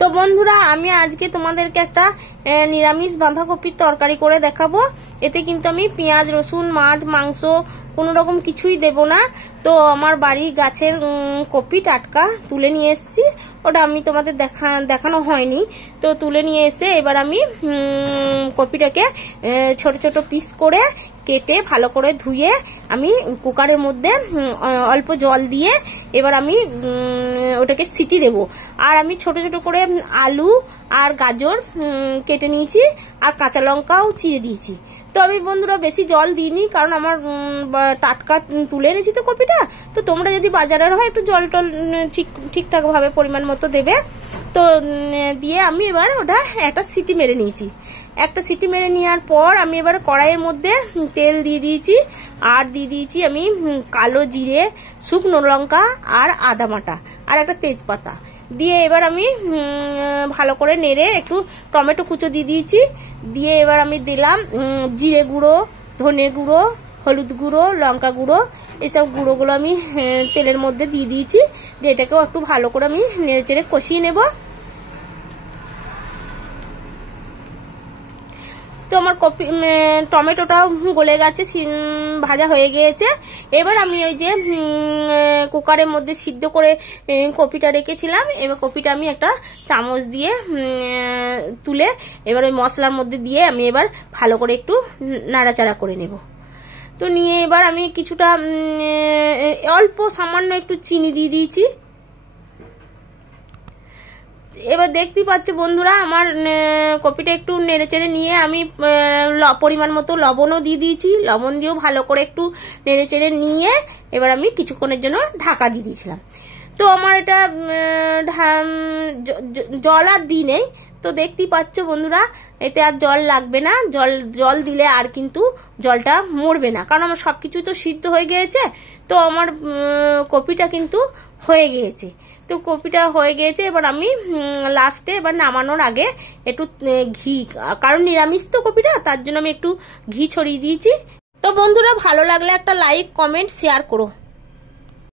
তো বন্ধুরা আমি আজকে তোমাদেরকে একটা নিরামিষ বাঁধাকপির তরকারি করে দেখাবো। এতে কিন্তু আমি পেঁয়াজ রসুন মাছ মাংস কোনো রকম কিছুই দেব না। তো আমার বাড়ির গাছের কপি টাটকা তুলে নিয়ে এসেছি, ওটা আমি তোমাদের দেখানো হয়নি। তো তুলে নিয়ে এসে এবার আমি কপিটাকে ছোট ছোট পিস করে কেটে ভালো করে ধুয়ে আমি কুকারের মধ্যে অল্প জল দিয়ে এবার আমি ওটাকে সিটি দেব। আর আমি ছোট ছোট করে আলু আর গাজর কেটে নিয়েছি আর কাঁচা লঙ্কাও চিড়ে দিয়েছি। তো আমি বন্ধুরা বেশি জল দিইনি, কারণ আমার টাটকা তুলে এনেছি তো কপিটা। তো তোমরা যদি বাজারের হয় একটু জল টল ঠিকঠাক ভাবে পরিমাণ মতো দেবে। তো দিয়ে আমি এবার ওটা একটা সিটি মেরে নিয়েছি। একটা সিটি মেরে নেওয়ার পর আমি এবার কড়াইয়ের মধ্যে তেল দিয়ে দিয়েছি আর দিয়ে দিয়েছি আমি কালো জিরে, শুকনো লঙ্কা আর আদা বাটা আর একটা তেজপাতা দিয়ে এবার আমি ভালো করে নেড়ে একটু টমেটো কুচো দিয়ে দিয়েছি। দিয়ে এবার আমি দিলাম জিরে গুঁড়ো, ধনে গুঁড়ো, হলুদ গুঁড়ো, লঙ্কা গুঁড়ো, এইসব গুঁড়োগুলো আমি তেলের মধ্যে দিয়ে দিয়েছি। দিয়ে এটাকেও একটু ভালো করে আমি নেড়ে চেড়ে কষিয়ে নেব। তো আমার টমেটোটাও গলে গেছে, ভাজা হয়ে গিয়েছে। এবার আমি ওই যে কুকারের মধ্যে সিদ্ধ করে কপিটা রেখেছিলাম, এবার কপিটা আমি একটা চামচ দিয়ে তুলে এবার ওই মশলার মধ্যে দিয়ে আমি এবার ভালো করে একটু নাড়াচাড়া করে নেব। তো নিয়ে এবার আমি কিছুটা অল্প সামান্য একটু চিনি দিয়ে দিয়েছি। এবার দেখতেই পাচ্ছ বন্ধুরা আমার কপিটা একটু নেড়ে চেড়ে নিয়ে আমি পরিমাণ মতো লবণও দিয়ে দিয়েছি। লবণ দিয়েও ভালো করে একটু নেড়ে চেড়ে নিয়ে এবার আমি কিছুক্ষণের জন্য ঢাকা দিয়ে দিয়েছিলাম। তো আমার এটা জল আর দিই নেই। তো দেখতেই পাচ্ছ বন্ধুরা এতে আর জল লাগবে না। জল দিলে আর কিন্তু জলটা মরবে না, কারণ আমার সবকিছু তো সিদ্ধ হয়ে গিয়েছে। তো আমার কপিটা কিন্তু হয়ে গিয়েছে। তো কপিটা হয়ে গিয়েছে, এবার আমি লাস্টে এবার নামানোর আগে একটু ঘি, কারণ নিরামিষ তো কপিটা, তার জন্য আমি একটু ঘি ছড়িয়ে দিয়েছি। তো বন্ধুরা ভালো লাগলে একটা লাইক কমেন্ট শেয়ার করো।